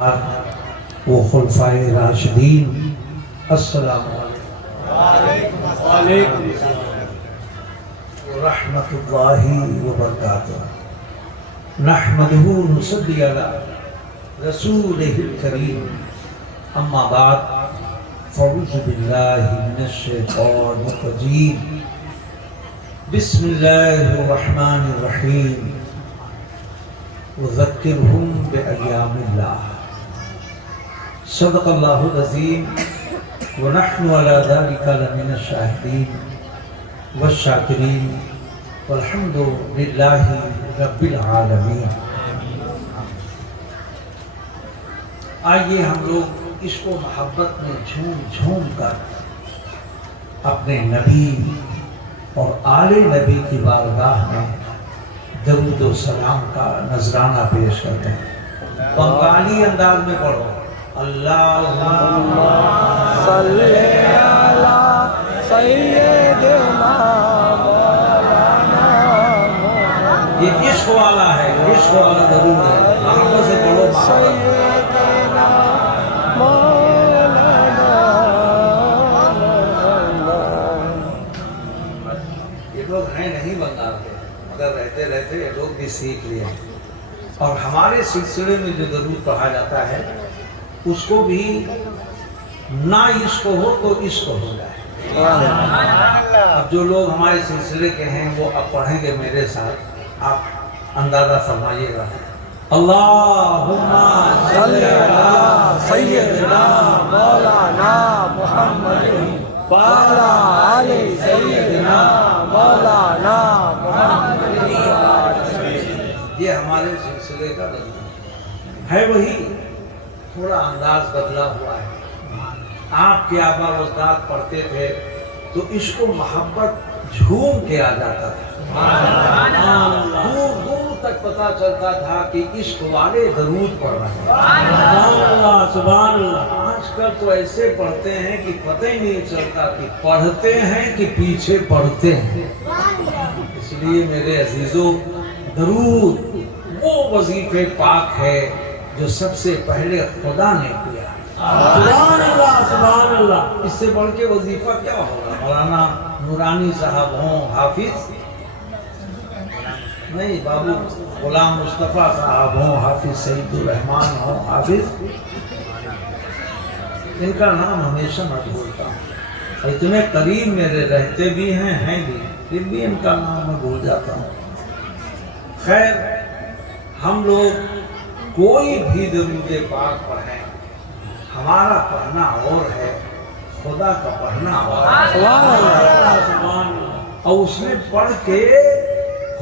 وہ خلفائے راشدین السلام علیکم ورحمۃ اللہ وبرکاتہ نحمدہ نصلی علی رسولہ الکریم اما بعد فاعوذ باللہ من الشیطان الرجیم بسم اللہ الرحمن الرحیم وذکرہم بأیام اللہ صدق اللہ العظیم ونحن علی ذلک لمن الشاہدین والشاکرین والحمد للہ رب العالمین۔ آئیے ہم لوگ عشق و محبت میں جھوم جھوم کر اپنے نبی اور آل نبی کی بارگاہ میں درود و سلام کا نذرانہ پیش کرتے ہیں۔ بنگالی انداز میں پڑھو اللہم صلی علی سیدنا مولانا۔ یہ عشق والا ہے، عشق والا درود ہے، محبت سے پڑھو سیدنا مولانا۔ یہ لوگ ہیں نہیں بنگال کے، مگر رہتے رہتے یہ لوگ بھی سیکھ لیے، اور ہمارے سلسلے میں جو درود پڑھا جاتا ہے اس کو بھی نہ عشق ہو تو عشق ہو جائے۔ اب جو لوگ ہمارے سلسلے کے ہیں وہ اب پڑھیں گے میرے ساتھ، آپ اندازہ فرمائیے گا۔ اللہم صلی علی سیدنا مولانا محمد وعلی آل سیدنا مولانا محمد۔ یہ ہمارے سلسلے کا درود ہے، وہی تھوڑا انداز بدلا ہوا ہے۔ آپ کے آبا و اجداد پڑھتے تھے تو عشق و محبت جھوم کے آ جاتا تھا، دور دور تک پتا چلتا تھا کہ عشق والے درود پڑھ رہے ہیں۔ سبحان اللہ۔ آج کل تو ایسے پڑھتے ہیں کہ پتہ ہی نہیں چلتا کہ پڑھتے ہیں کہ پیچھے پڑھتے ہیں۔ اس لیے میرے عزیزو، درود وہ وظیفے پاک ہے جو سب سے پہلے خدا نے کیا۔ سبحان اللہ سبحان اللہ۔ اس سے بڑھ کے وظیفہ کیا ہوگا؟ مولانا نورانی صاحب ہوں حافظ نہیں، بابو غلام مصطفیٰ صاحب ہوں حافظ، سعید الرحمان ہوں حافظ، ان کا نام ہمیشہ میں بھولتا ہوں۔ اتنے قریب میرے رہتے بھی ہیں بھی، پھر بھی ان کا نام میں بھول جاتا ہوں۔ خیر، ہم لوگ کوئی بھی درود پاک پڑھیں، ہمارا پڑھنا اور ہے، خدا کا پڑھنا اور ہے۔ اور اس نے پڑھ کے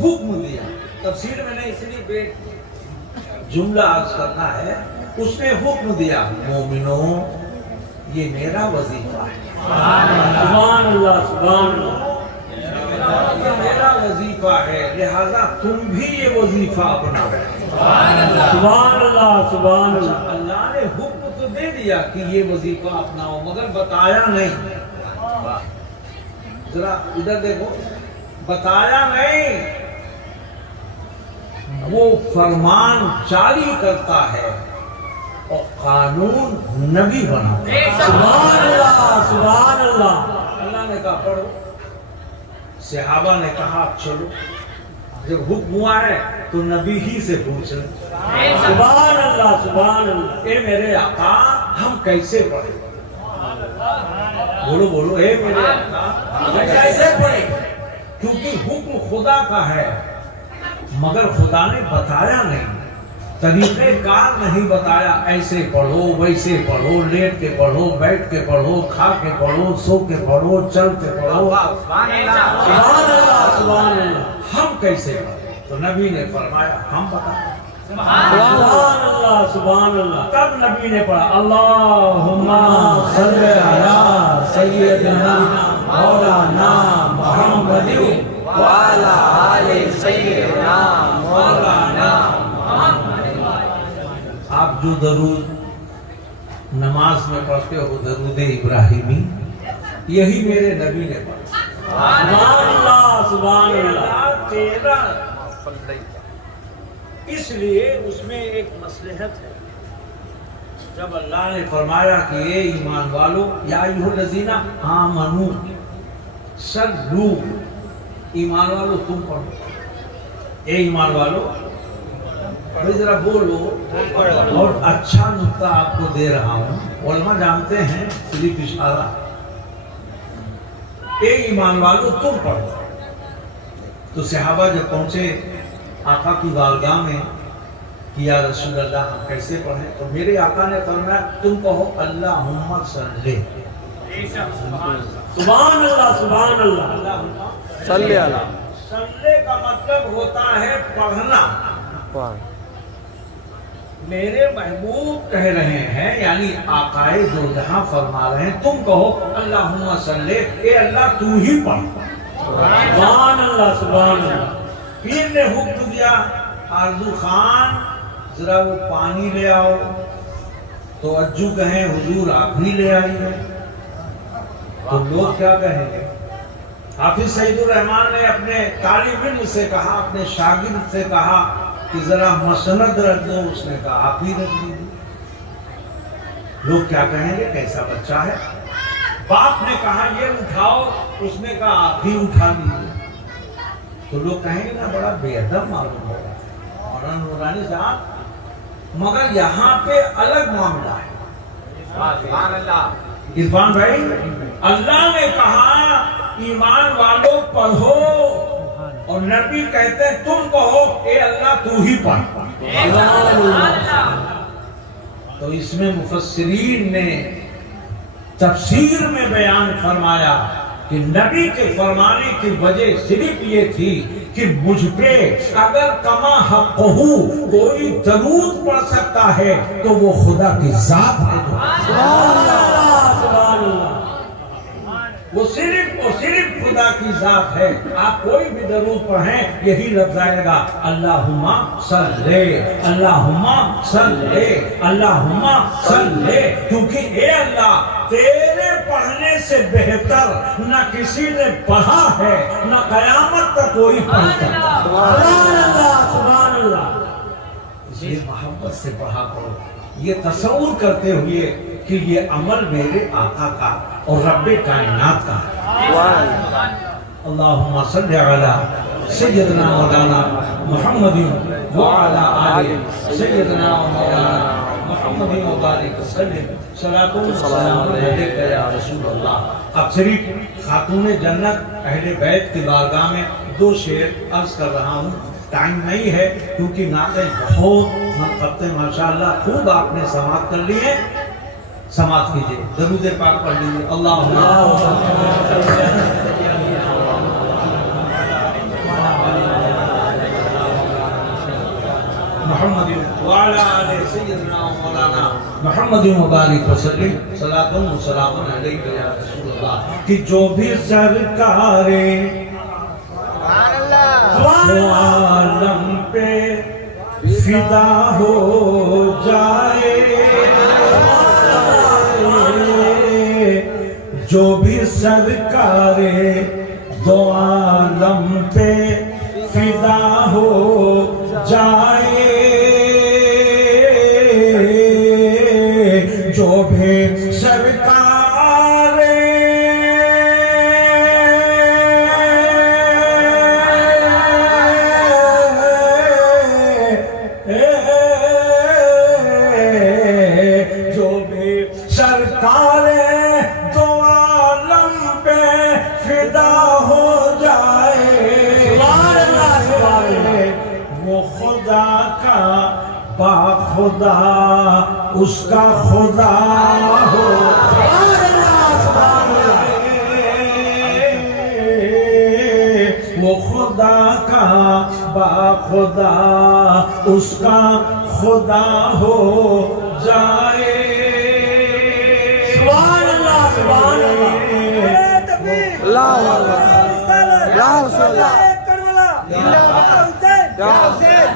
حکم دیا۔ تفسیر میں نے اس لیے جملہ عرض کرنا ہے، اس نے حکم دیا، مومنوں یہ میرا وظیفہ ہے۔ سبحان اللہ سبحان اللہ۔ یہ میرا وظیفہ ہے، لہذا تم بھی یہ وظیفہ اپناؤ۔ سبحان اللہ سبحان اللہ۔ اللہ نے حکم تو دے دیا کہ یہ وظیفہ اپناؤ، مگر بتایا نہیں۔ ذرا ادھر دیکھو، بتایا نہیں، وہ فرمان جاری کرتا ہے اور قانون نبی بناتا ہے۔ سبحان اللہ سبحان اللہ۔ اللہ نے کہا پڑھو، صحابہ نے کہا چلو، جب حکم ہوا ہے تو نبی ہی سے پوچھ لیں۔ سبحان اللہ سبحان اللہ۔ اے میرے آقا ہم کیسے پڑھیں؟ بولو بولو، اے میرے آقا ہم کیسے پڑھیں؟ کیونکہ حکم خدا کا ہے، مگر خدا نے بتایا نہیں، طریقہ کار نہیں بتایا، ایسے پڑھو ویسے پڑھو، لیٹ کے پڑھو، بیٹھ کے پڑھو، کھا کے پڑھو، سو کے پڑھو، چل کے پڑھو۔ سبحان اللہ سبحان اللہ۔ ہم کیسے پڑھیں؟ تو نبی نے فرمایا ہم بتائیں۔ سبحان اللہ سبحان اللہ۔ تب نبی نے پڑھا اللہم صلی علی سیدنا مولانا محمد وعلی آل سیدنا مولانا۔ آپ جو درود نماز میں پڑھتے ہو درود ابراہیمی، یہی میرے نبی نے پڑھا۔ سبحان اللہ سبحان اللہ۔ تیرا اس لیے اس میں ایک مصلحت ہے، جب اللہ نے فرمایا کہ اے ایمان والو یا ایھا الذین آمنو صلو، ایمان والو تم پڑھو، اے ایمان والو بھائی ذرا بولو. اور اچھا نکتہ آپ کو دے رہا ہوں، علماء جانتے ہیں صرف اشارہ. اے ایمان والو تم پڑھو. تو صحابہ جب پہنچے آقا کی بارگاہ میں کہ یا رسول اللہ ہم کیسے پڑھیں، تو میرے آقا نے فرمایا تم کہو اللہم صلی. سبحان اللہ سبحان اللہ. صلی اللہ. صلی کا مطلب ہوتا ہے پڑھنا. میرے محبوب کہہ رہے ہیں، یعنی آقائے دو جہاں فرما رہے ہیں تم کہو اللہم صلی، اے اللہ تو ہی پڑھ. سبحان اللہ سبحان اللہ. پیر نے حکم دیا آرزو خان ذرا وہ پانی لے آؤ، تو اجو کہیں حضور آپ ہی لے آئیے. تو لوگ کیا کہیں گے؟ حافظ سعید الرحمان نے اپنے طالب علم سے کہا، اپنے شاگرد سے کہا کہ ذرا مسند رکھ دو، اس نے کہا آپ ہی رکھ دیجیے. لوگ کیا کہیں گے کیسا بچہ ہے. باپ نے کہا یہ اٹھاؤ، اس نے کہا آپ ہی اٹھا لیجیے. تو لوگ کہیں گے نا بڑا بے ادب معلوم ہوگا مولانا نورانی صاحب، مگر یہاں پہ الگ معاملہ ہے. سبحان اللہ. عرفان بھائی، اللہ نے کہا ایمان والوں پڑھو، اور نبی کہتے ہیں تم کہو اے اللہ تو ہی پڑھ. تو اس میں مفسرین نے تفسیر میں بیان فرمایا کہ نبی کے فرمانے کی وجہ صرف یہ تھی کہ مجھ پہ اگر کما حق کوئی درود پڑھ سکتا ہے تو وہ خدا کی ذات ہے. وہ صرف خدا کی ذات ہے. آپ کوئی بھی درود پڑھیں یہی لفظ آئے گا اللہم صلی اللہم صلی اللہم صلی، کیونکہ اے اللہ تیرے پڑھنے سے بہتر نہ کسی نے پڑھا ہے نہ قیامت تک کوئی پڑھتا. سبحان اللہ سبحان اللہ. اس لیے محبت سے پڑھا کرو، یہ تصور کرتے ہوئے کہ یہ عمل میرے آقا کا اور رب کائنات کا ہے. اللہم صلی علی سیدنا مولانا محمد وعلی آل سیدنا مولانا محمد مبارک وسلم صلاۃ و سلام علیک یا رسول اللہ. اب صرف خاتون جنت اہل بیت کی بارگاہ میں 2 شعر عرض کر رہا ہوں. ٹائم نہیں ہے کیونکہ نعتیں بہت منقطع ماشاءاللہ خوب آپ نے سماعت کر لی ہے. سماعت کیجئے، درود پاک پڑھ لیجئے. اللہم محمد وعلی آل سیدنا مولانا محمد مبارک وسلم صلاۃ و سلام علیک یا رسول اللہ. کہ جو بھی سرکار عالم پہ فدا ہو جائے، جو بھی سرکار دو عالم پہ فدا ہو جائے، جو بھی سرکار خدا اس کا خدا ہو، وہ خدا کا با خدا اس کا خدا ہو جائے. سبحان اللہ سبحان اللہ. یا رسول اللہ یا حسین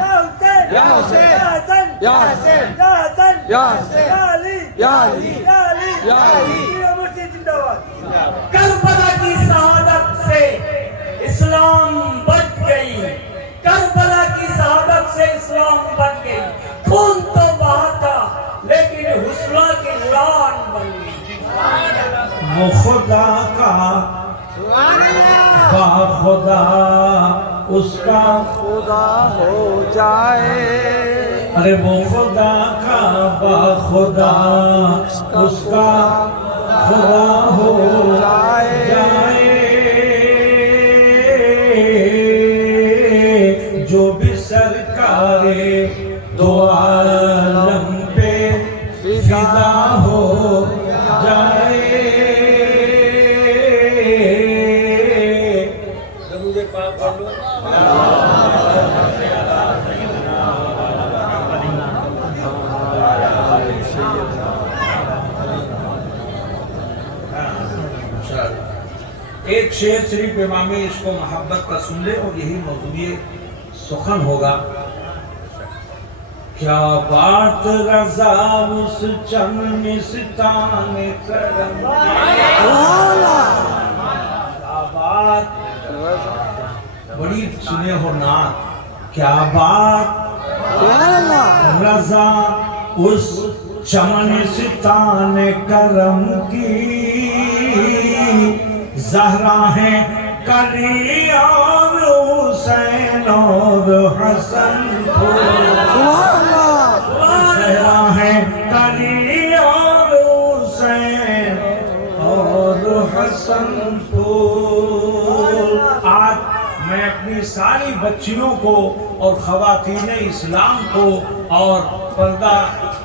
یا حسین یا حسین یا حسین یا علی یا علی یا علی. کربلا کی شہادت سے اسلام بچ گئی، کربلا کی شہادت سے اسلام بچ گئی. خون تو بہا تھا لیکن حسن رسول کی اڑان بن گئی وہ خدا کا با خدا اس کا خدا ہو جائے ارے وہ خدا کا با خدا اس کا خدا ہو جائے جو بھی سرکار دو عالم پہ فدا ہو جائے ایک شعر شریف امام عشق و محبت کا سن لے اور یہی موضوع سخن ہوگا کیا بات رضا اس چمنستان کرم کیا بات بڑی سنے ہو نعت کیا بات رضا اس چمنستان کرم کی زہرا ہے کلی اور حسین اور حسن زہرا ہے کلی اور حسین اور حسن آج میں اپنی ساری بچیوں کو اور خواتین اسلام کو اور پردہ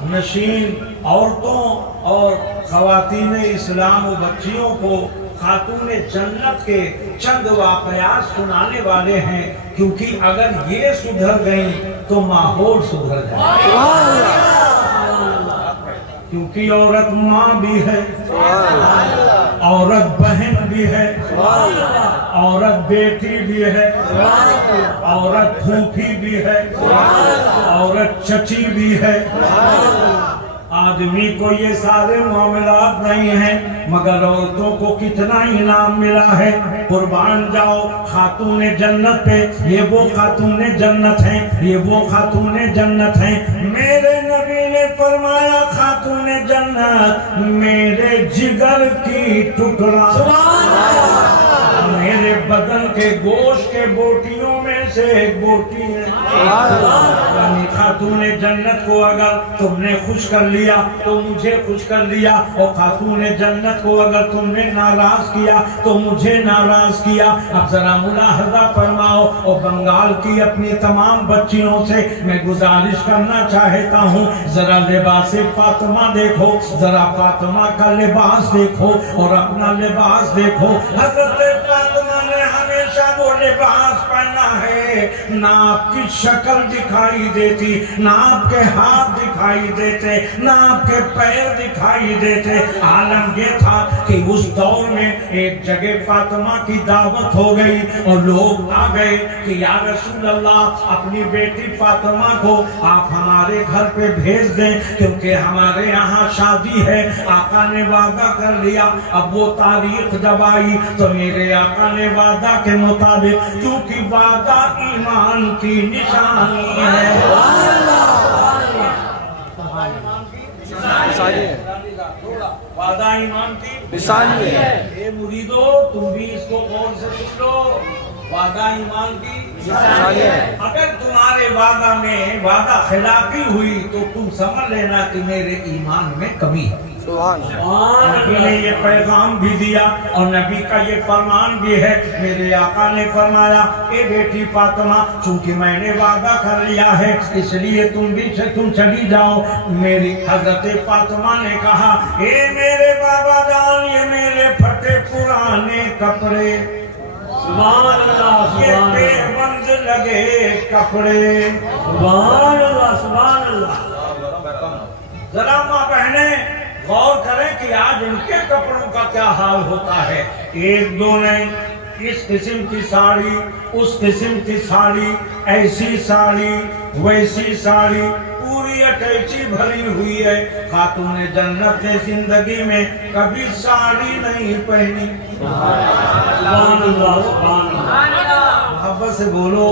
نشین عورتوں اور خواتین اسلام و بچیوں کو خاتون جنت کے چند واقعات سنانے والے ہیں کیونکہ اگر یہ سدھر گئیں تو ماحول سدھر جائے کیونکہ عورت ماں بھی ہے عورت بہن بھی ہے عورت بیٹی بھی ہے عورت پھوپھی بھی ہے عورت چچی بھی ہے آدمی کو یہ سارے معاملات نہیں ہیں مگر عورتوں کو کتنا انعام ملا ہے قربان جاؤ خاتون جنت پہ یہ وہ خاتون جنت ہیں یہ وہ خاتون جنت ہیں میرے نبی نے فرمایا خاتون جنت میرے جگر کی ٹکڑا میرے بدن کے گوشت کے بوٹیوں میں سے ایک بوٹی ہے یعنی خاتون جنت کو اگر تم نے خوش کر لیا تو مجھے خوش کر لیا اور خاتون جنت کو اگر تم نے ناراض کیا تو مجھے ناراض کیا اب ذرا ملاحظہ فرماؤ اور بنگال کی اپنی تمام بچیوں سے میں گزارش کرنا چاہتا ہوں ذرا لباس فاطمہ دیکھو ذرا فاطمہ کا لباس دیکھو اور اپنا لباس دیکھو حضرت فاطمہ نے ہمیشہ وہ لباس پہنا ہے نہ آپ کی شکل دکھائی دیتی نہ آپ کے ہاتھ دکھائی دیتے نہ آپ کے پیر دکھائی دیتے عالم یہ تھا کہ اس دور میں ایک جگہ فاطمہ کی دعوت ہو گئی اور لوگ آ گئے کہ یا رسول اللہ اپنی بیٹی فاطمہ کو آپ ہمارے گھر پہ بھیج دیں کیونکہ ہمارے یہاں شادی ہے آقا نے وعدہ کر لیا اب وہ تاریخ جب آئی تو میرے آقا نے وعدہ کے مطابق کیونکہ وعدہ ایمان کی نشانی ہے وعدہ ایمان کی نشانی ہے اے مریدو تم بھی اس کو غور سے سن لو وعدہ ایمان کی نشانی ہے اگر تمہارے وعدہ میں وعدہ خلافی ہوئی تو تم سمجھ لینا کہ میرے ایمان میں کمی ہے نبی نے یہ پیغام بھی دیا اور نبی کا یہ فرمان بھی ہے میرے آقا نے فرمایا اے بیٹی فاطمہ چونکہ میں نے وعدہ کر لیا ہے اس لیے تم چلی جاؤ میری حضرت فاطمہ نے کہا اے میرے بابا جان یہ میرے پھٹے پرانے کپڑے سبحان اللہ یہ بے بند لگے کپڑے سبحان اللہ ذرا ماں بہنیں غور کریں کہ آج ان کے کپڑوں کا کیا حال ہوتا ہے ایک دو نہیں اس قسم کی ساڑی اس قسم کی ساڑی ایسی ساڑی ویسی ساڑی پوری اٹیچی بھری ہوئی ہے خاتون جنت نے زندگی میں کبھی ساڑی نہیں پہنی سبحان اللہ محبت سے بولو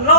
9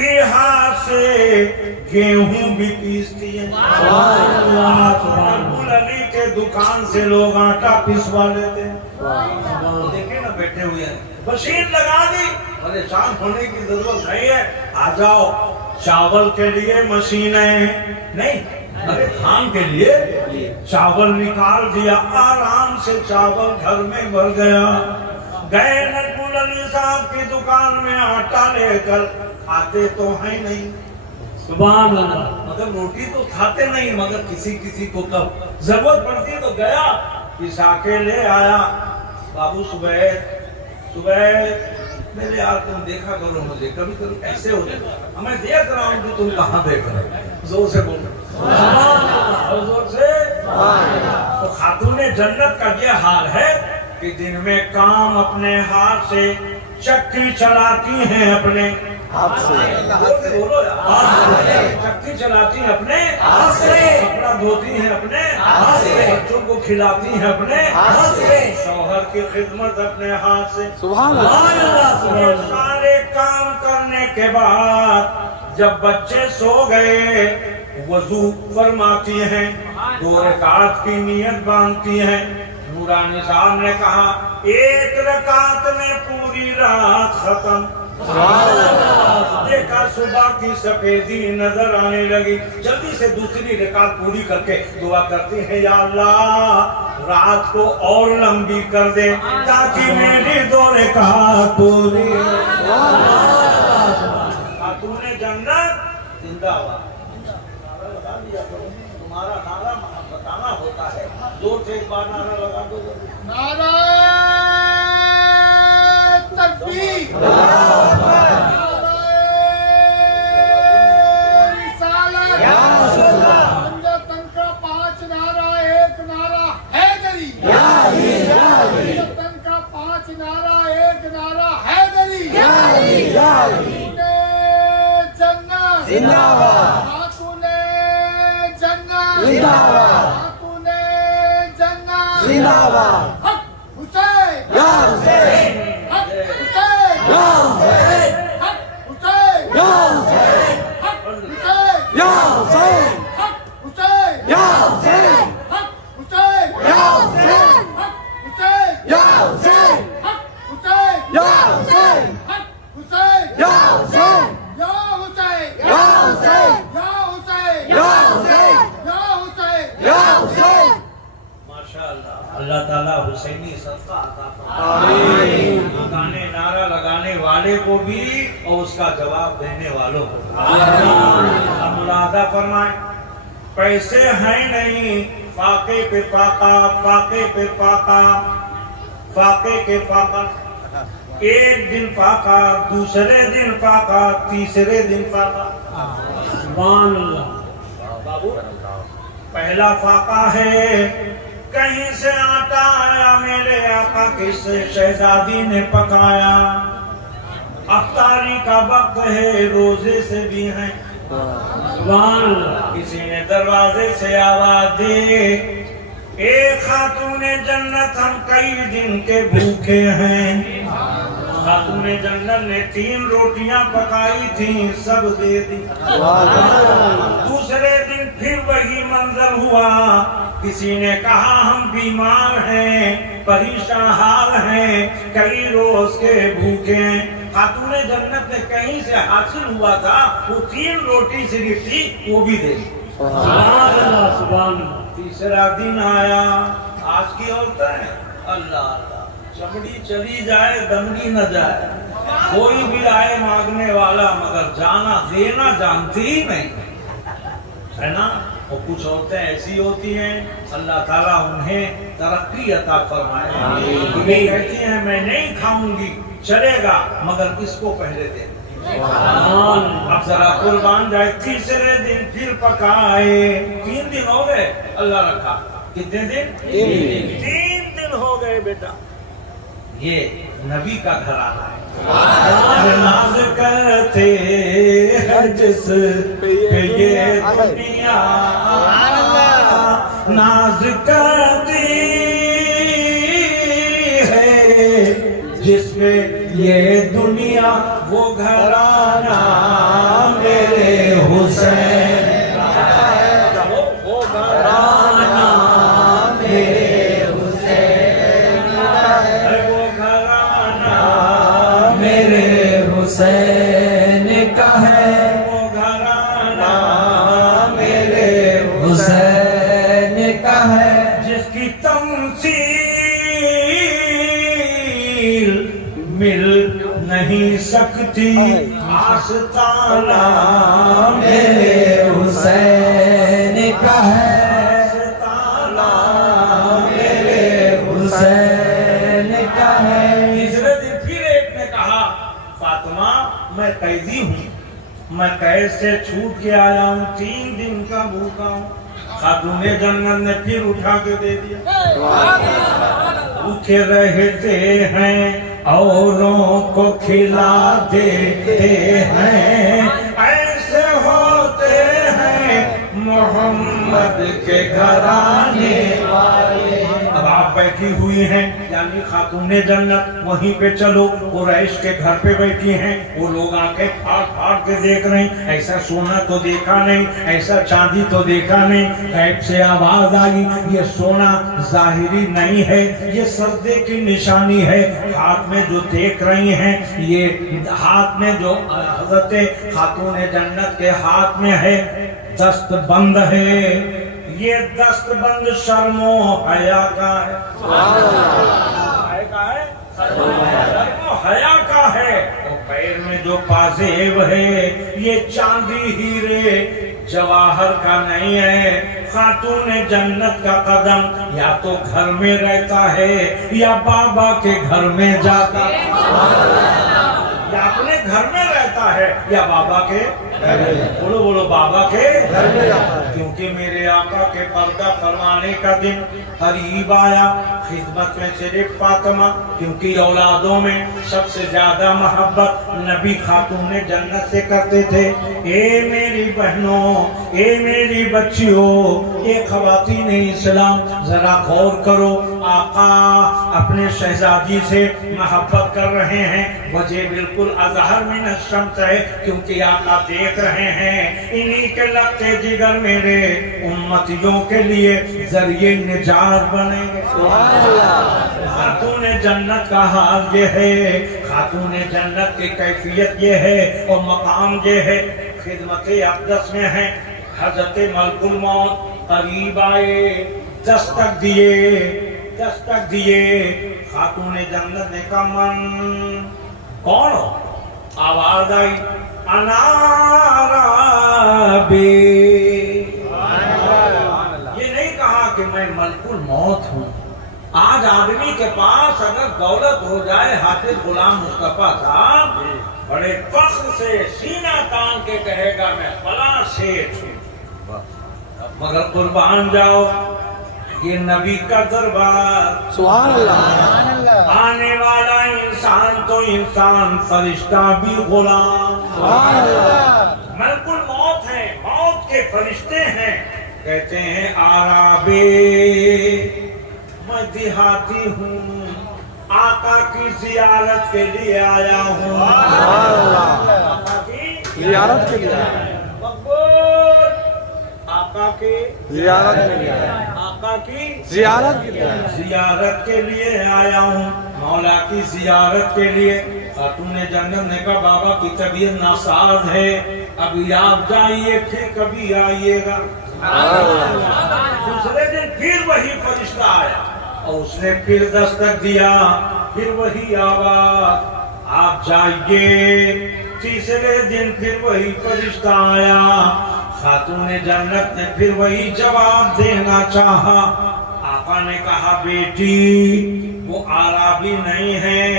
ہی ہاتھ سے گیہوں بھی پیستی ہے. ابو علی کے دکان سے لوگ آٹا پسوا لیتے ہیں. دیکھیں نا بیٹھے ہوئے ہیں, مشین لگا دی, پریشان ہونے کی ضرورت نہیں ہے. آ جاؤ, چاول کے لیے مشینیں نہیں, ارے دھان کے لیے چاول نکال دیا, آرام سے چاول گھر میں بھر گیا. گئے نقبل علی صاحب کی دکان میں آٹا لے کر, کھاتے تو ہیں نہیں, سبحان اللہ. مگر روٹی تو کھاتے نہیں, مگر کسی کسی کو کب ضرورت پڑتی تو گیا پسا کے لے آیا. بابو صبح میرے یار تم دیکھا کرو مجھے, کبھی کبھی ایسے ہو جائے, میں دیکھ رہا ہوں کہ تم کہاں دیکھ رہے ہو. زور سے بولو, زور سے. تو خاتون جنت کا یہ حال ہے کہ دن میں کام اپنے ہاتھ سے, چکی چلاتی ہیں اپنے ہاتھ سے, چکی چلاتی ہیں اپنے ہاتھ سے, کپڑا دھوتی ہیں اپنے ہاتھ سے, بچوں کو کھلاتی ہیں اپنے ہاتھ سے, شوہر کی خدمت اپنے ہاتھ سے. سبحان اللہ. یہ سارے کام کرنے کے بعد جب بچے سو گئے, وضو فرماتی ہیں, 2 رکعت کی نیت باندھتی ہیں. نورانی صاحب نے کہا 1 رکعت میں پوری رات ختم. دیکھا صبح کی سفیدی نظر آنے لگی, جلدی سے دوسری رکعت پوری کر کے دعا کرتی ہیں, یا اللہ رات کو اور لمبی کر دے تاکہ میری 2 رکعت پوری. خاتون جنت زندہ باد. تمہارا نعرہ بتانا ہوتا ہے, زور سے ایک بار نعرہ لگا دو. نعرہ تکبیر, تن کا 5 نعرہ, 1 نعرہ حیدری, تن کا 5 نعرہ, 1 نعرہ حیدری. خاتون جنت زندہ باد, خاتون جنت زندہ باد, خاتون جنت زندہ باد. حق حسین یا حسین, حق حسین یا حسین, حق حسین یا حسین, حق حسین یا حسین, حق حسین یا حسین, حق حسین یا حسین, حق حسین یا حسین, حق حسین یا حسین, حق حسین یا حسین, یا حسین یا حسین, یا حسین یا حسین, یا حسین یا حسین. ماشاءاللہ, اللہ تعالیٰ حسینی صدقہ عطا فرمائے. گانے نعرہ لگانے والے کو بھی اور اس کا جواب دینے والوں کو. اب ملاحظہ فرمائیں, پیسے ہیں نہیں, فاقے پہ فاقہ, فاقے پہ فاقہ, فاقے کے فاقہ. ایک دن فاقہ, دوسرے دن فاقہ, تیسرے دن فاقہ. سبحان اللہ. بابو, پہلا فاقہ ہے کہیں سے آٹا آیا, میرے آقا کس شہزادی نے پکایا. افطاری کا وقت ہے, روزے سے بھی ہیں. سبحان اللہ. کسی نے دروازے سے آواز دی, اے خاتون جنت ہم کئی دن کے بھوکے ہیں. خاتون جنت نے 3 روٹیاں پکائی تھیں, سب دے دی. دوسرے دن پھر وہی منظر ہوا, کسی نے کہا ہم بیمار ہیں, پریشان حال ہیں, کئی روز کے بھوکے ہیں. خاتون جنت نے کہیں سے حاصل ہوا تھا, وہ 3 روٹی صرف تھی, وہ بھی دے دی. سبحان اللہ. سبحان اللہ. تیسرا دن آیا, آج کی عورتیں اللہ اللہ, چمڑی چلی جائے دمڑی نہ جائے. کوئی بھی آئے مانگنے والا, مگر جانا دینا جانتی ہی نہیں ہے نا. اور کچھ عورتیں ایسی ہوتی ہیں, اللہ تعالیٰ انہیں ترقی عطا فرمائے. یہ کہتی ہیں میں نہیں کھاؤں گی, چلے گا, مگر اس کو پہلے دے. اب ذرا قربان جائے, تیسرے دن پھر پکائے. 3 دن ہو گئے, اللہ رکھا. کتنے دن؟ 3 دن ہو گئے بیٹا. یہ نبی کا گھرانہ ہے. ناز کرتے ہیں جس پہ یہ دنیا, ناز کرتی ہے جس پہ یہ دنیا وہ گھرانہ میرے حسین کا ہے، وہ گھرانہ میرے حسین کا ہے، وہ گھرانہ میرے حسین کا ہے، وہ گھرانہ میرے حسین کا ہے، جس کی تمثیل مل نہیں سکتی آستانہ میرے حسین کا ہے، آستانہ میرے حسین کا ہے۔ تیسرے دن پھر ایک نے کہا فاطمہ میں قیدی ہوں، میں قید سے چھوٹ کے آیا ہوں، 3 دن کا بھوکا ہوں۔ خاتون جنت نے پھر اٹھا کے دے دیا، بھوکے رہتے ہیں اوروں کو کھلا دیتے ہیں، ایسے ہوتے ہیں محمد کے گھرانے والے۔ اب آپ بیٹھی ہوئی ہیں یعنی خاتون جنت، وہیں پہ چلو، قریش کے گھر پہ بیٹھی ہیں، وہ لوگ آنکھیں پھاڑ پھاڑ کے دیکھ رہے ہیں، ایسا سونا تو دیکھا نہیں، ایسا چاندی تو دیکھا نہیں۔ غیب سے آواز آئی یہ سونا ظاہری نہیں ہے، یہ سجدے کی نشانی ہے۔ ہاتھ میں جو دیکھ رہی ہیں یہ ہاتھ میں جو حضرت خاتون جنت کے ہاتھ میں ہے دست بند ہے، یہ دست بند شرم و حیا کا ہے، شرم و حیا کا ہے۔ اور پیر میں جو پازیب ہے یہ چاندی ہیرے جواہر کا نہیں ہے۔ خاتون جنت کا قدم یا تو گھر میں رہتا ہے یا بابا کے گھر میں جاتا ہے، یا اپنے گھر میں رہتا ہے یا بابا کے بولو بولو بابا کے گھر میں جاتا ہے، کیونکہ میرے آقا کے پردہ فرمانے کا دن قریب آیا۔ خدمت میں صرف فاطمہ، کیونکہ اولادوں میں سب سے زیادہ محبت نبی خاتون جنت سے کرتے تھے۔ اے میری بہنوں، اے میری بچیوں، اے خواتین اسلام، ذرا غور کرو، آقا اپنے شہزادی سے محبت کر رہے ہیں، وجہ بالکل اظہر من الشمس ہے، کیونکہ آقا دیکھ رہے ہیں انہی کے لگتے جگر میرے امتیوں کے لیے ذریعہ نجات بنیں گے۔ خاتون جنت کا حال یہ ہے، خاتون جنت کی کیفیت یہ ہے اور مقام یہ ہے، خدمت اقدس میں ہے۔ حضرت ملک الموت قریب آئے، دستک دیے، خاتون جنت نے کہا من کون ہو؟ آواز آئی انا ربی، یہ نہیں کہا کہ میں ملک الموت ہوں۔ آج آدمی کے پاس اگر دولت ہو جائے، حافظ غلام مصطفیٰ صاحب بڑے فخر سے سینہ تان کے کہے گا میں فلاں شیخ ہوں، مگر قربان جاؤ یہ نبی کا دربار، سبحان اللہ، آنے والا انسان تو انسان، فرشتہ بھی غلام، سبحان اللہ، ملک الموت ہے، موت کے فرشتے ہیں۔ کہتے ہیں آرابے میں دیہاتی ہوں، آقا کی زیارت کے لیے آیا ہوں، آقا کی زیارت کے لیے مقبول، آقا کی زیارت کے لیے، آقا کی زیارت کے لیے، زیارت کے لیے آیا ہوں، مولا کی زیارت کے لیے۔ خاتون جنت نے کہا بابا کی طبیعت ناساز ہے، ابھی آپ جائیے پھر کبھی آئیے گا۔ دوسرے دن پھر وہی فرشتہ آیا اور اس نے پھر دستک دیا، پھر وہی آواز آپ جائیے۔ تیسرے دن پھر وہی فرشتہ آیا، خاتون جنت نے پھر وہی جواب دینا چاہا۔ آقا نے کہا بیٹی وہ عربی نہیں ہیں،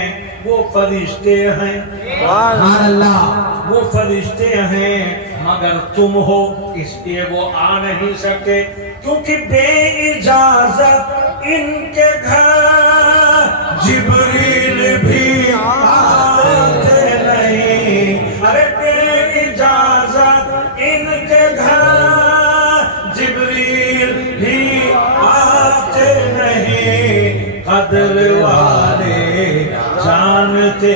وہ فرشتے ہیں، وہ فرشتے ہیں، مگر تم ہو اس لیے وہ آ نہیں سکتے، کیونکہ بے اجازت ان کے گھر جبریل بھی آتے نہیں، ارے بے اجازت ان کے گھر جبریل بھی آتے نہیں، قدر والے جانتے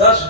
10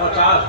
50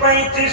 35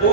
2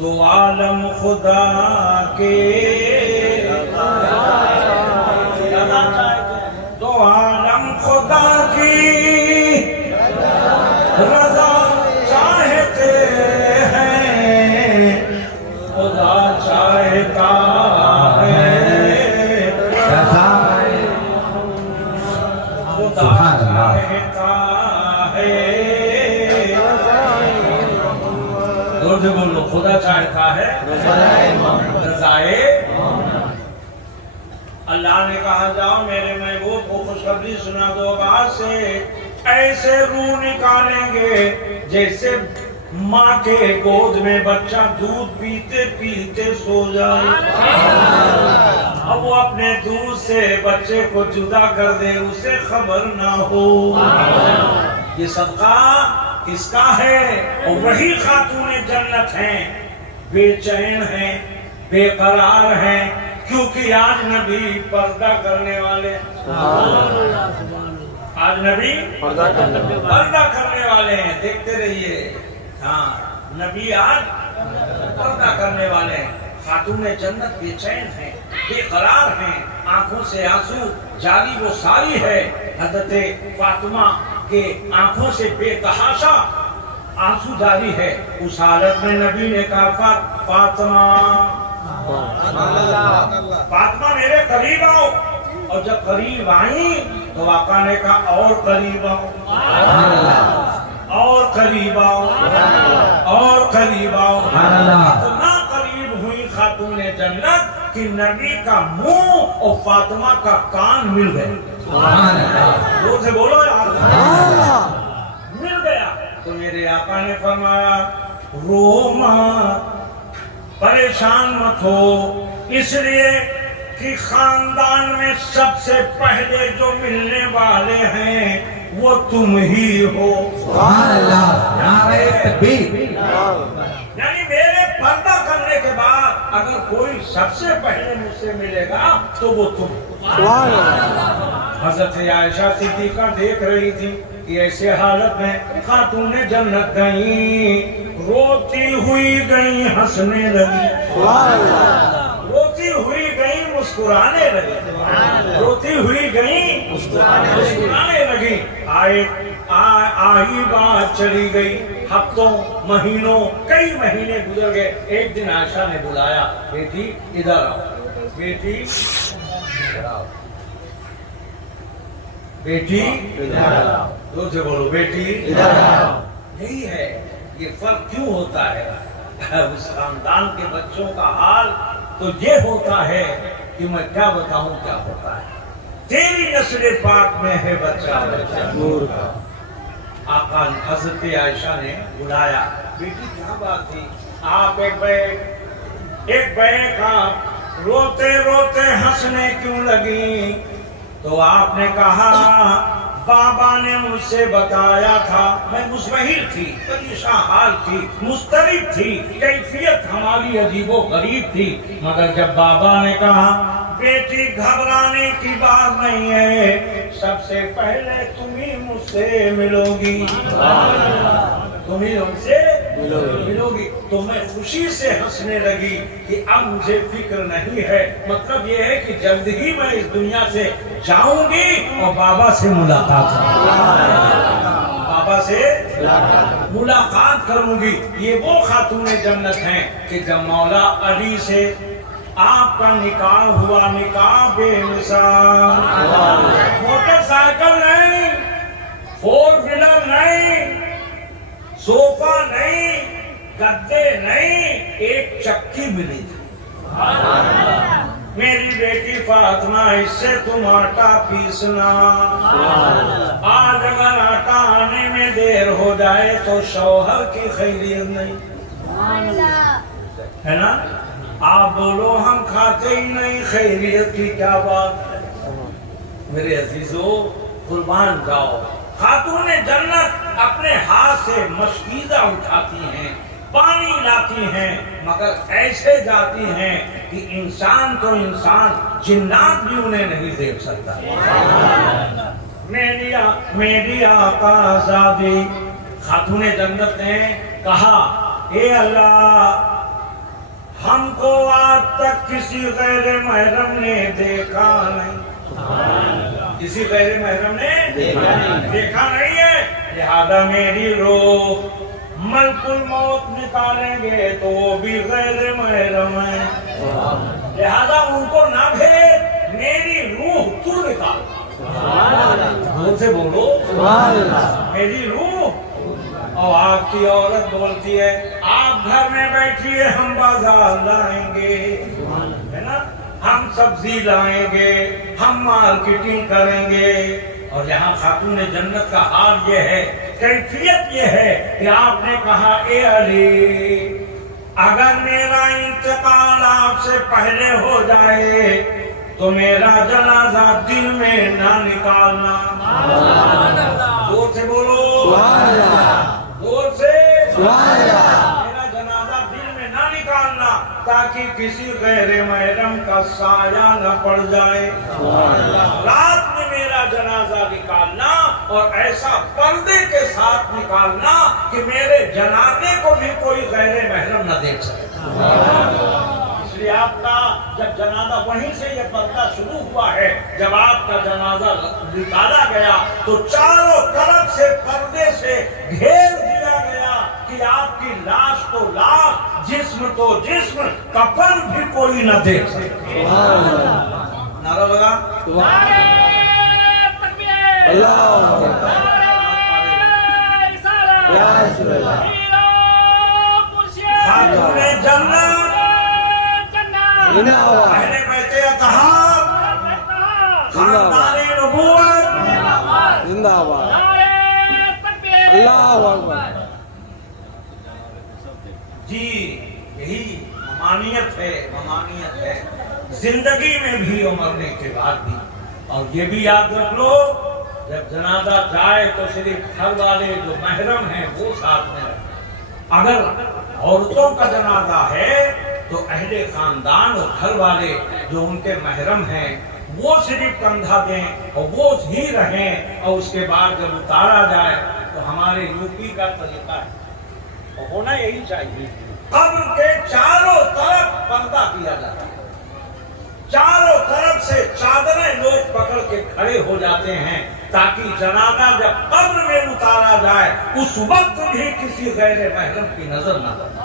دو عالم خدا کے دو عالم خدا کی رضا چاہتے ہیں خدا چاہتا ہے خدا چاہتا ہے زور سے بولو خدا چاہتا ہے رضائے اللہ نے کہا جاؤ میرے محبوب کو خوشخبری سنا دو آواز سے ایسے روح نکالیں گے جیسے ماں کے گود میں بچہ دودھ پیتے پیتے سو جائے اب وہ اپنے دودھ سے بچے کو جدا کر دے اسے خبر نہ ہو یہ صدقہ کس کا ہے اور وہی خاتون جنت ہیں بے چین ہیں بے قرار ہیں کیونکہ آج نبی پردہ کرنے والے آج نبی پردہ کرنے والے ہیں دیکھتے رہیے ہاں نبی آج پردہ کرنے والے ہیں خاتون جنت بے چین ہیں بے قرار ہیں آنکھوں سے آنسو جاری وہ ساری ہے حضرت فاطمہ کے آنکھوں سے بے تحاشا آنسو جاری ہے اس حالت میں نبی نے کہا فاطمہ فاطمہ میرے قریب آؤ اور جب قریب آئیں تو آقا نے کہا اور قریب آؤ اور قریب آؤ اور قریب آؤ اتنا قریب ہوئی خاتون جنت کہ نبی کا منہ اور فاطمہ کا کان مل گئے زور سے بولو مل گیا تو میرے آقا نے فرمایا رو مت پریشان مت ہو اس لیے کہ خاندان میں سب سے پہلے جو ملنے والے ہیں وہ تم ہی ہو یعنی میرے پردہ کرنے کے بعد اگر کوئی سب سے پہلے مجھ سے ملے گا تو وہ تم حضرت عائشہ صدیقہ دیکھ رہی تھی کہ ایسے حالت میں خاتون جنت گئیں روتی ہوئی گئی ہنسنے لگی روتی ہوئی گئی مسکرانے لگی روتی ہوئی گئی مسکرانے لگی آئی بات چلی گئی ہفتوں مہینوں کئی مہینے گزر گئے ایک دن عائشہ نے بلایا بیٹی ادھر آؤ بیٹی ادھر آؤ بیٹی دور سے بولو بیٹی یہی ہے یہ فرق کیوں ہوتا ہے اس خاندان کے بچوں کا حال تو یہ ہوتا ہے کہ میں کیا بتاؤں کیا ہوتا ہے تیری نسل پاک میں ہے بچہ نور کا آقا حضرت عائشہ نے بلایا بیٹی کیا بات تھی آپ ایک بیک آپ روتے روتے ہنسنے کیوں لگی تو آپ نے کہا بابا نے مجھ سے بتایا تھا میں مزمحل تھی پریشان حال تھی مضطرب تھی کیفیت ہماری عجیب و غریب تھی مگر جب بابا نے کہا بیٹی گھبرانے کی بات نہیں ہے سب سے پہلے تم ہی مجھ سے ملو گی تم ہی ان سے ملو گی تو میں خوشی سے ہنسنے لگی کہ اب مجھے فکر نہیں ہے مطلب یہ ہے کہ جلد ہی میں اس دنیا سے جاؤں گی اور بابا سے ملاقات بابا سے ملاقات کروں گی یہ وہ خاتون جنت ہیں کہ جب مولا علی سے آپ کا نکاح ہوا نکاح بے مثال موٹر سائیکل نہیں فور ویلر نہیں صوفہ نہیں گدے نہیں ایک چکی ملی تھی میری بیٹی فاطمہ اس سے تم آٹا پیسنا آج اگر آٹا آنے میں دیر ہو جائے تو شوہر کی خیریت نہیں ہے نا آپ بولو ہم کھاتے ہی نہیں خیریت کی کیا بات ہے میرے عزیزو قربان جاؤ خاتون جنت اپنے ہاتھ سے مشکیزہ اٹھاتی ہیں پانی لاتی ہیں مگر ایسے جاتی ہیں کہ انسان تو انسان جنات بھی انہیں نہیں دیکھ سکتا میری آقا آزادی خاتون جنت نے کہا اے اللہ ہم کو آج تک کسی غیر محرم نے دیکھا نہیں، کسی غیر محرم نے دیکھا نہیں ہے، لہذا میری روح ملک الموت نکالیں گے تو وہ بھی غیر محرم ہے، لہذا ان کو نہ بھیج، میری روح تو نکال، زور سے بولو میری روح۔ اور آپ کی عورت بولتی ہے آپ گھر میں بیٹھیے ہم بازار لائیں گے، ہے نا، ہم سبزی لائیں گے، ہم مارکیٹنگ کریں گے۔ اور یہاں خاتون جنت کا حال یہ ہے، کیفیت یہ ہے کہ آپ نے کہا اے علی اگر میرا انتقال آپ سے پہلے ہو جائے تو میرا جنازہ دل میں نہ نکالنا، زور سے بولو زور سے، میرا جنازہ دل میں نہ نکالنا تاکہ کسی غیر محرم کا سایہ نہ پڑ جائے، رات میں میرا جنازہ نکالنا اور ایسا پردے کے ساتھ نکالنا کہ میرے جنازے کو بھی کوئی غیر محرم نہ دیکھ سکے۔ اس لیے آپ کا جب جنازہ وہیں سے یہ پردہ شروع ہوا ہے، جب آپ کا جنازہ نکالا گیا تو چاروں طرف سے پردے سے گھیر دیا گیا کہ آپ کی لاش تو لاش، جسم تو جسم، کفن بھی کوئی نہ دیکھ سکے۔ نعرہ لگا خاتون جنت، اہل بیت اطہار، خاندان نبوت، زندہ باد، اللہ اکبر۔ جی یہی ممانعت ہے، ممانعت ہے زندگی میں بھی اور مرنے کے بعد بھی۔ اور یہ بھی یاد رکھ لو جب جنازہ جائے تو صرف گھر والے جو محرم ہیں وہ ساتھ میں رہیں، اگر عورتوں کا جنازہ ہے تو اہل خاندان اور گھر والے جو ان کے محرم ہیں وہ صرف کندھا دیں اور وہ ہی رہیں، اور اس کے بعد جب اتارا جائے تو ہمارے یوپی کا طریقہ ہے اور ہونا یہی چاہیے، قبر کے چاروں طرف پردہ کیا جاتا ہے، چاروں طرف سے چادریں لوگ پکڑ کے کھڑے ہو جاتے ہیں تاکہ جنازہ جب قبر میں اتارا جائے اس وقت بھی کسی غیر محرم کی نظر نہ لگے۔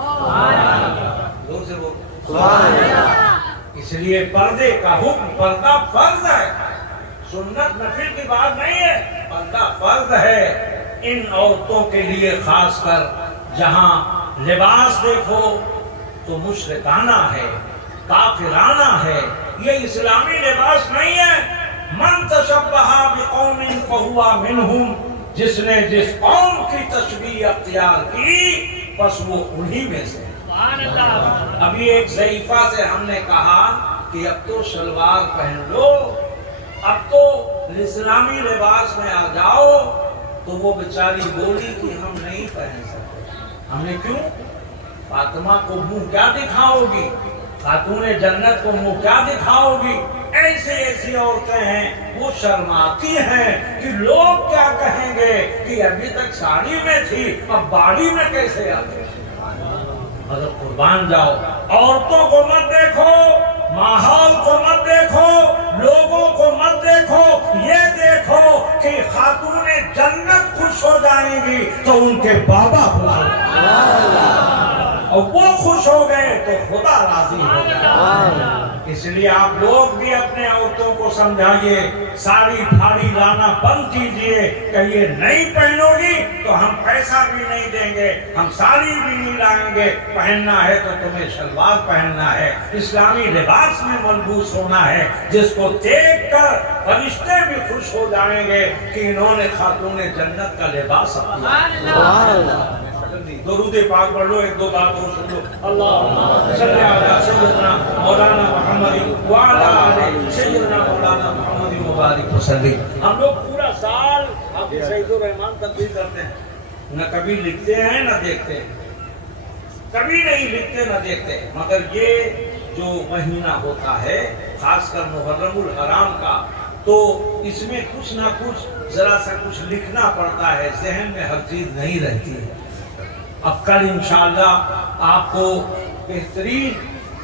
زور سے بولو۔ اس لیے پردے کا حکم، پردہ فرض ہے، سنت نفل کی بات نہیں ہے، پردہ فرض ہے ان عورتوں کے لیے، خاص کر جہاں لباس دیکھو تو مشرکانہ ہے، کافرانہ ہے، یہ اسلامی لباس نہیں ہے۔ من تشبہ بقوم فہو منہم، جس نے جس قوم کی تشبیہ اختیار کی بس وہ انہی میں سے۔ ابھی ایک ضعیفہ سے ہم نے کہا کہ اب تو شلوار پہن لو، اب تو اسلامی لباس میں آ جاؤ، تو وہ بیچاری بولی کہ ہم نہیں پہن سکتے۔ ہم نے کیوں؟ فاطمہ کو منہ کیا دکھاؤ گی، خاتون جنت کو منہ کیا دکھاؤ گی؟ ایسی عورتیں ہیں وہ شرماتی ہیں کہ لوگ کیا کہیں گے کہ ابھی تک ساڑی میں تھی اب باڑی میں کیسے آتے۔ مگر قربان جاؤ، عورتوں کو مت دیکھو، ماحول کو مت دیکھو، لوگوں کو مت دیکھو، یہ دیکھو کہ خاتون جنت خوش ہو جائیں گی تو ان کے بابا خوش ہو جائیں گے، اور وہ خوش ہو گئے تو خدا راضی ہو جائے۔ اس لیے آپ لوگ بھی اپنے عورتوں کو سمجھائیے، ساڑی پھاڑی لانا بند کیجئے کہ یہ نہیں پہنو گی تو ہم پیسہ بھی نہیں دیں گے، ہم ساڑی بھی نہیں لائیں گے، پہننا ہے تو تمہیں شلوار پہننا ہے، اسلامی لباس میں ملبوس ہونا ہے، جس کو دیکھ کر فرشتے بھی خوش ہو جائیں گے کہ انہوں نے خاتون جنت کا لباس اپنا۔ درود پاک پڑھ لو، ایک دو بات اور سن لو۔ اللہم صلی علی سیدنا مولانا محمد وعلی آلہ سیدنا مولانا محمد مبارک وسلم۔ ہم لوگ پورا سال حافظ سعید الرحمان تقریر کرتے ہیں، نہ کبھی لکھتے ہیں نہ دیکھتے ہیں، کبھی نہیں لکھتے نہ دیکھتے، مگر یہ جو مہینہ ہوتا ہے خاص کر محرم الحرام کا، تو اس میں کچھ نہ کچھ ذرا سا کچھ لکھنا پڑتا ہے، ذہن میں ہر چیز نہیں رہتی ہے۔ اب کل انشاءاللہ آپ کو بہترین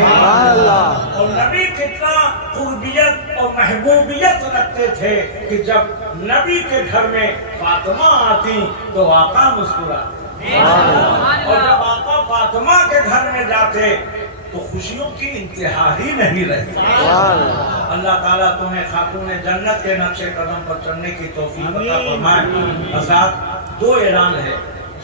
اللہ اور نبی کتنا قربیت اور محبوبیت رکھتے تھے کہ جب نبی کے گھر میں فاطمہ آتی تو آقا مسکراتے، اور جب آقا فاطمہ کے گھر میں جاتے تو خوشیوں کی انتہا ہی نہیں رہتی۔ اللہ تعالیٰ تمہیں خاتون جنت کے نقش قدم پر چلنے کی توفیق عطا فرمائے۔ حضرات دو اعلان ہے،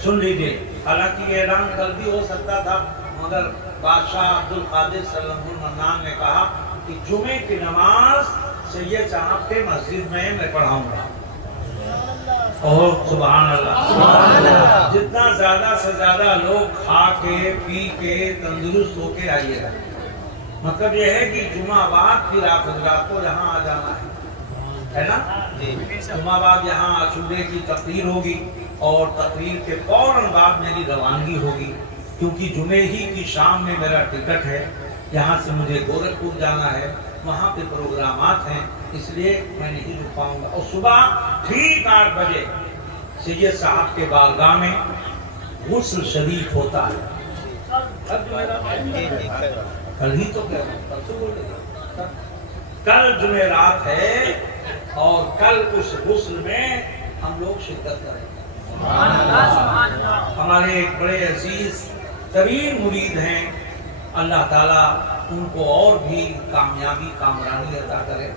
سن لیجیے۔ حالانکہ یہ اعلان جلدی ہو سکتا تھا، مگر بادشاہ عبدالقادر سلم المنان نے کہا کہ جمعے کی نماز سید صاحب کے مسجد میں پڑھاؤں گا۔ اور سبحان اللہ، جتنا زیادہ سے زیادہ لوگ کھا کے پی کے تندرست ہو کے آئیے گا۔ مطلب یہ ہے کہ جمعہ بعد پھر آپ حضرات کو یہاں آ جانا ہے نا؟ جمعہ بعد یہاں عاشورے کی تقریر ہوگی، اور تقریر کے فوراً بعد میری روانگی ہوگی، کیونکہ جمعے ہی کی شام میں میرا ٹکٹ ہے، یہاں سے مجھے گورکھپور جانا ہے، وہاں پہ پروگرامات ہیں، اس لیے میں نہیں رک پاؤں گا۔ اور صبح ٹھیک 8 بجے سید صاحب کے بارگاہ میں غسل شریف ہوتا ہے۔ کل ہی تو کل جمعرات ہے، اور کل اس غسل میں ہم لوگ شرکت کریں گے۔ ہمارے ایک بڑے عزیز ترین مرید ہیں، اللہ تعالیٰ ان کو اور بھی کامیابی کامرانی عطا کرے،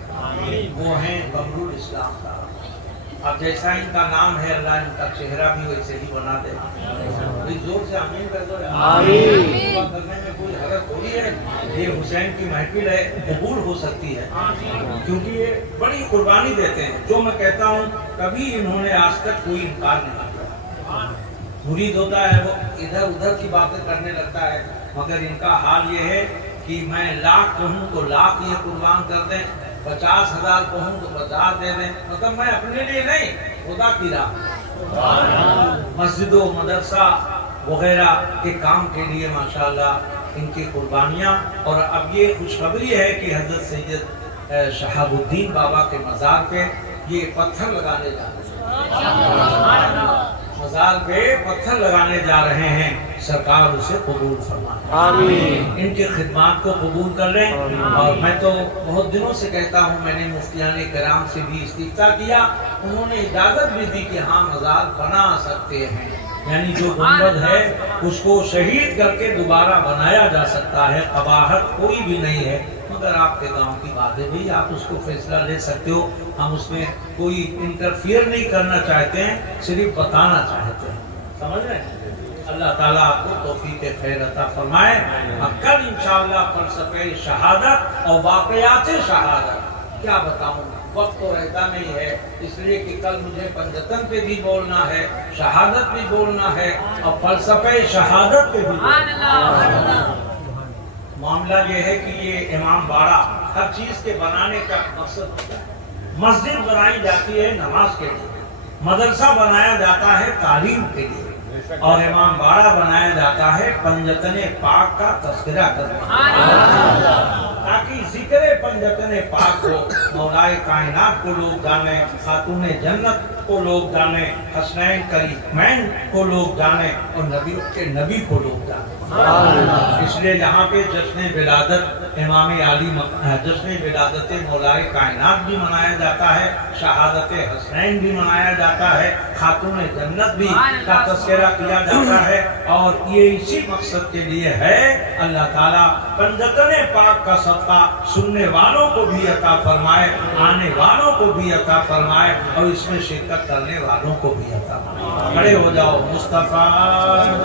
وہ ہیں قمر الاسلام صاحب۔ اب جیسا ان کا نام ہے، اللہ ان کا چہرہ بھی ویسے ہی بنا دے۔ کوئی زور سے آمین کر دو۔ آمین کرنے میں کوئی حرج تھوڑی ہے، یہ حسین کی محفل ہے، قبول ہو سکتی ہے، کیونکہ یہ بڑی قربانی دیتے ہیں۔ جو میں کہتا ہوں، کبھی انہوں نے آج تک کوئی انکار نہیں کیا۔ مرید ہوتا ہے وہ ادھر ادھر کی باتیں کرنے لگتا ہے، مگر ان کا حال یہ ہے کہ میں 1,00,000 کہوں تو 1,00,000 یہ قربان کر دیں، 50,000 کہوں تو 50 دے دیں، مطلب میں اپنے لیے نہیں، خدا کی راہ، مسجد و مدرسہ وغیرہ کے کام کے لیے ماشاءاللہ ان کی قربانیاں۔ اور اب یہ خوشخبری ہے کہ حضرت سید شہاب الدین بابا کے مزار پہ یہ پتھر لگانے جا رہے ہیں، مزار پہ پتھر لگانے جا رہے ہیں، سرکار اسے قبول فرمائے، آمین۔ ان کی خدمات کو قبول کر لیں۔ اور میں تو بہت دنوں سے کہتا ہوں، میں نے مفتیان کرام سے بھی استفتاء کیا، انہوں نے اجازت بھی دی کہ ہاں مزار بنا سکتے ہیں، یعنی جو گنبد ہے اس کو شہید کر کے دوبارہ بنایا جا سکتا ہے، قباحت کوئی بھی نہیں ہے۔ مگر آپ کے گاؤں کی بات ہے بھئی، آپ اس کو فیصلہ لے سکتے ہو، ہم اس میں کوئی انٹرفیئر نہیں کرنا چاہتے ہیں، صرف بتانا چاہتے ہیں، سمجھ رہے ہیں؟ اللہ تعالیٰ آپ کو توفیق خیر عطا فرمائے۔ اب کل انشاءاللہ فلسفہ شہادت اور واقعات شہادت کیا بتاؤں، وقت تو رہتا نہیں ہے، اس لیے کہ کل مجھے پنجتن پہ بھی بولنا ہے، شہادت بھی بولنا ہے، اور فلسفہ شہادت پہ بھی بولنا ہے۔ معاملہ یہ ہے کہ یہ امام باڑہ ہر چیز کے بنانے کا مقصد ہوتا ہے۔ مسجد بنائی جاتی ہے نماز کے لیے، مدرسہ بنایا جاتا ہے تعلیم کے لیے، اور امام باڑہ بنایا جاتا ہے پنجتن پاک کا تذکرہ کرنے، تاکہ ذکر پنجتن پاک کو مولائے کائنات کو لوگ جانیں، خاتون جنت کو لوگ جانیں، حسنین کریمین کو لوگ جانیں، اور نبی کے نبی کو لوگ جانیں۔ اس لیے یہاں پہ جشن ولادت امام علی، جشن ولادت مولائے کائنات بھی منایا جاتا ہے، شہادت حسنین بھی منایا جاتا ہے، خاتون جنت بھی کا تذکرہ کیا جاتا ہے، اور یہ اسی مقصد کے لیے ہے۔ اللہ تعالیٰ پنجتن پاک کا صدقہ سننے والوں کو بھی عطا فرمائے، آنے والوں کو بھی عطا فرمائے، اور اس میں شرکت کرنے والوں کو بھی عطا فرمائے۔ کھڑے ہو جاؤ، مصطفیٰ